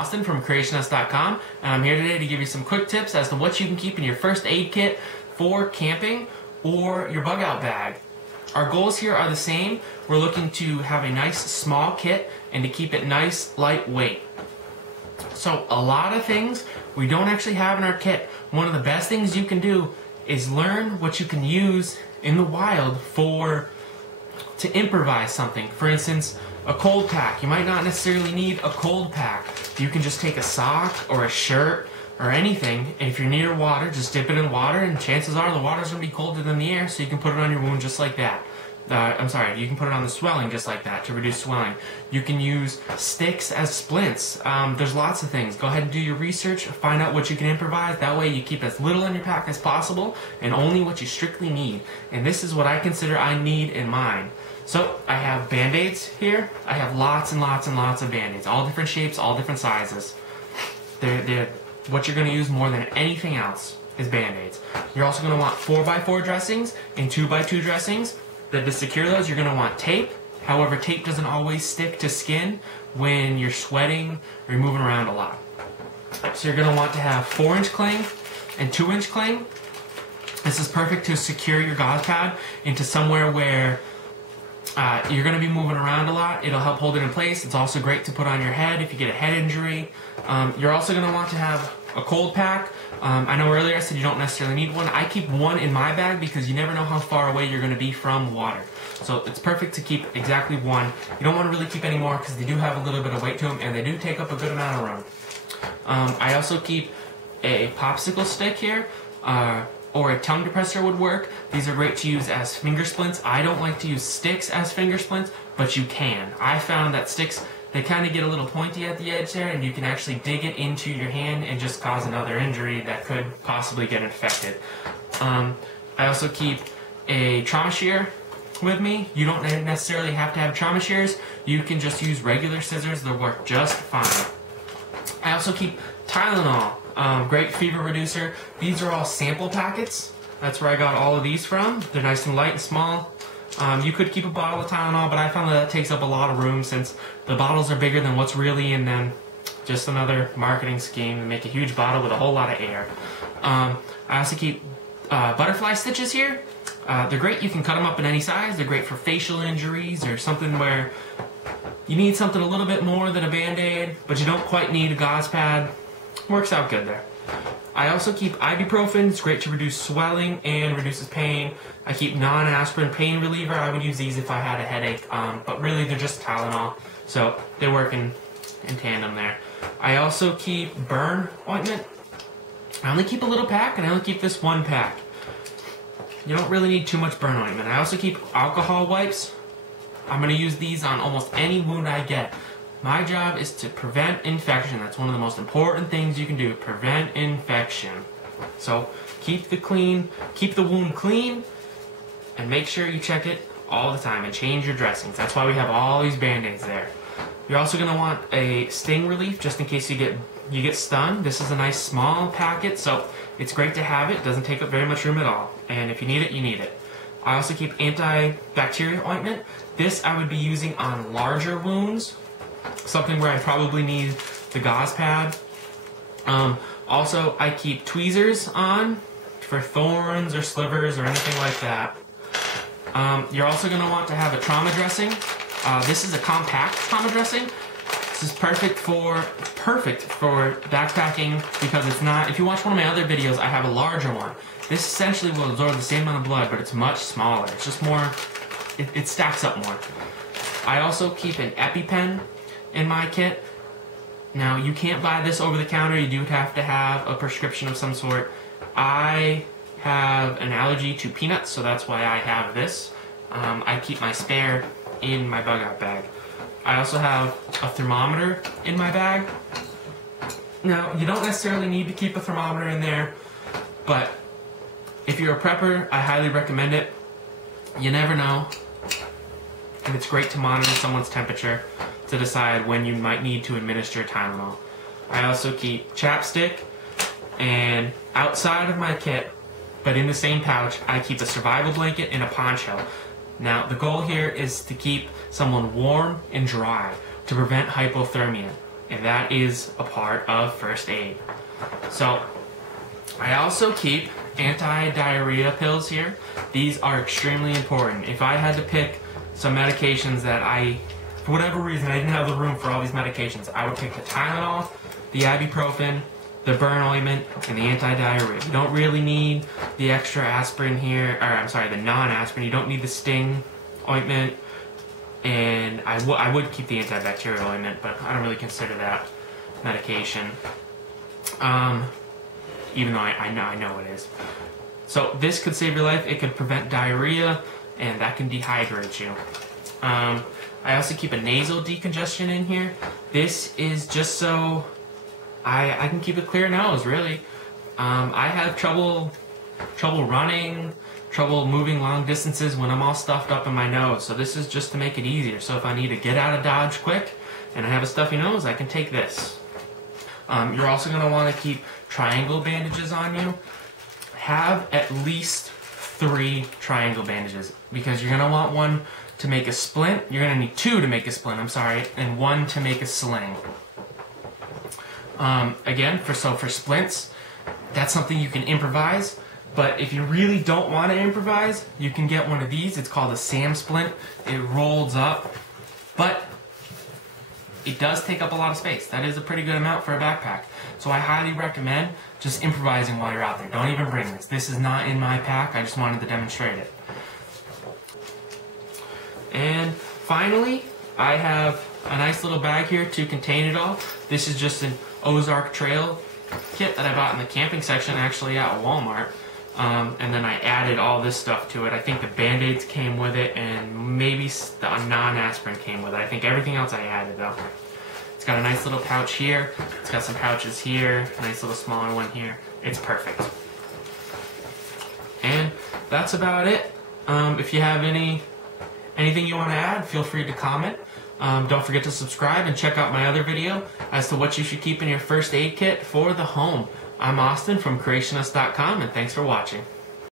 Austin from creationist.com, and I'm here today to give you some quick tips as to what you can keep in your first aid kit for camping or your bug out bag. Our goals here are the same. We're looking to have a nice small kit and to keep it nice lightweight. So a lot of things we don't actually have in our kit. One of the best things you can do is learn what you can use in the wild to improvise something. For instance, a cold pack. You might not necessarily need a cold pack. You can just take a sock or a shirt or anything, and if you're near water, just dip it in water, and chances are the water's going to be colder than the air, so you can put it on your wound just like that. You can put it on the swelling just like that to reduce swelling. You can use sticks as splints. There's lots of things. Go ahead and do your research, find out what you can improvise. That way you keep as little in your pack as possible and only what you strictly need. And this is what I consider I need in mine. So I have Band-Aids here. I have lots and lots and lots of Band-Aids, all different shapes, all different sizes. What you're going to use more than anything else is Band-Aids. You're also going to want 4x4 dressings and 2x2 dressings. To secure those, you're going to want tape. However, tape doesn't always stick to skin when you're sweating or you're moving around a lot. So you're going to want to have 4-inch cling and 2-inch cling. This is perfect to secure your gauze pad into somewhere where you're going to be moving around a lot. It'll help hold it in place. It's also great to put on your head if you get a head injury. You're also going to want to have a cold pack. I know earlier I said you don't necessarily need one. I keep one in my bag because you never know how far away you're going to be from water. So it's perfect to keep exactly one. You don't want to really keep any more because they do have a little bit of weight to them and they do take up a good amount of room. I also keep a Popsicle Stick here. Or a tongue depressor would work. These are great to use as finger splints. I don't like to use sticks as finger splints, but you can. I found that sticks, they kind of get a little pointy at the edge there, and you can actually dig it into your hand and just cause another injury that could possibly get infected. I also keep a trauma shear with me. You don't necessarily have to have trauma shears. You can just use regular scissors. They'll work just fine. I also keep Tylenol. Great fever reducer. These are all sample packets. That's where I got all of these from. They're nice and light and small. You could keep a bottle of Tylenol, but I found that takes up a lot of room since the bottles are bigger than what's really in them. Just another marketing scheme to make a huge bottle with a whole lot of air. I also keep butterfly stitches here. They're great. You can cut them up in any size. They're great for facial injuries or something where you need something a little bit more than a Band-Aid, but you don't quite need a gauze pad. Works out good there. I also keep ibuprofen. It's great to reduce swelling and reduces pain. I keep non-aspirin pain reliever. I would use these if I had a headache, but really they're just Tylenol, so they work in tandem there. I also keep burn ointment. I only keep a little pack, and I only keep this one pack. You don't really need too much burn ointment. I also keep alcohol wipes. I'm going to use these on almost any wound I get. My job is to prevent infection. That's one of the most important things you can do, prevent infection. So keep the wound clean, and make sure you check it all the time and change your dressings. That's why we have all these Band-Aids there. You're also going to want a sting relief just in case you get stung. This is a nice small packet, so it's great to have it. It doesn't take up very much room at all. And if you need it, you need it. I also keep antibacterial ointment. This I would be using on larger wounds. Something where I probably need the gauze pad. Also, I keep tweezers on for thorns or slivers or anything like that. You're also going to want to have a trauma dressing. This is a compact trauma dressing. This is perfect for backpacking because it's not. If you watch one of my other videos, I have a larger one. This essentially will absorb the same amount of blood, but it's much smaller. It's just more. It stacks up more. I also keep an Epipen in my kit. Now, you can't buy this over the counter. You do have to have a prescription of some sort. I have an allergy to peanuts, so that's why I have this. I keep my spare in my bug out bag. I also have a thermometer in my bag. Now, you don't necessarily need to keep a thermometer in there, but if you're a prepper, I highly recommend it. You never know, and it's great to monitor someone's temperature to decide when you might need to administer Tylenol. I also keep chapstick, and outside of my kit, but in the same pouch, I keep a survival blanket and a poncho. Now, the goal here is to keep someone warm and dry to prevent hypothermia. and that is a part of first aid. So I also keep anti-diarrhea pills here. These are extremely important. If I had to pick some medications that for whatever reason, I didn't have the room for all these medications, I would pick the Tylenol, the ibuprofen, the burn ointment, and the anti-diarrhea. You don't really need the extra aspirin here, or I'm sorry, the non-aspirin. You don't need the Sting ointment, and I would keep the antibacterial ointment, but I don't really consider that medication. Even though I know it is. So this could save your life. It could prevent diarrhea, and that can dehydrate you. I also keep a nasal decongestion in here. This is just so I can keep a clear nose, really. I have trouble running, trouble moving long distances when I'm all stuffed up in my nose. So this is just to make it easier. So if I need to get out of Dodge quick and I have a stuffy nose, I can take this. You're also going to want to keep triangle bandages on you. Have at least 3 triangle bandages, because you're going to want one to make a splint. You're going to need 2 to make a splint, I'm sorry, and 1 to make a sling. Again, for splints, that's something you can improvise. But if you really don't want to improvise, you can get one of these. It's called a Sam splint. It rolls up, but it does take up a lot of space. That is a pretty good amount for a backpack. So I highly recommend just improvising while you're out there. Don't even bring this. This is not in my pack. I just wanted to demonstrate it. And finally, I have a nice little bag here to contain it all. This is just an Ozark Trail kit that I bought in the camping section, actually at Walmart. And then I added all this stuff to it. I think the Band-Aids came with it, and maybe the non-aspirin came with it. I think everything else I added, though. It's got a nice little pouch here. It's got some pouches here. A nice little smaller one here. It's perfect. And that's about it. If you have anything you want to add, feel free to comment. Don't forget to subscribe and check out my other video as to what you should keep in your first aid kit for the home. I'm Austin from Creationist.com, and thanks for watching.